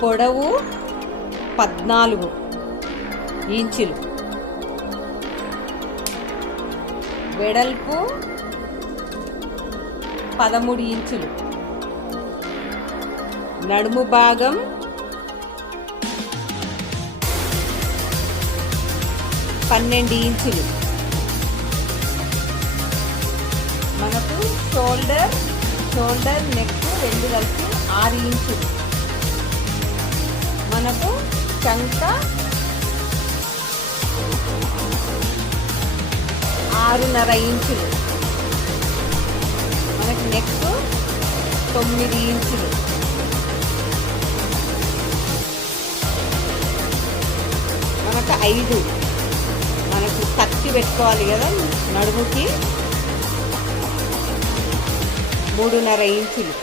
పొడవు 14 ఇంచులు, వెడల్పు 13 ఇంచులు, నడుము భాగం 12 ఇంచులు, మనకు షోల్డర్ నెక్ రెండు కలిపి 6 ఇంచులు, మనకు చంక 6.5 ఇంచులు, మనకు నెక్ 9 ఇంచులు, మనకు 5, మనకు కత్తి పెట్టుకోవాలి కదా నడుముకి 3.5 ఇంచులు.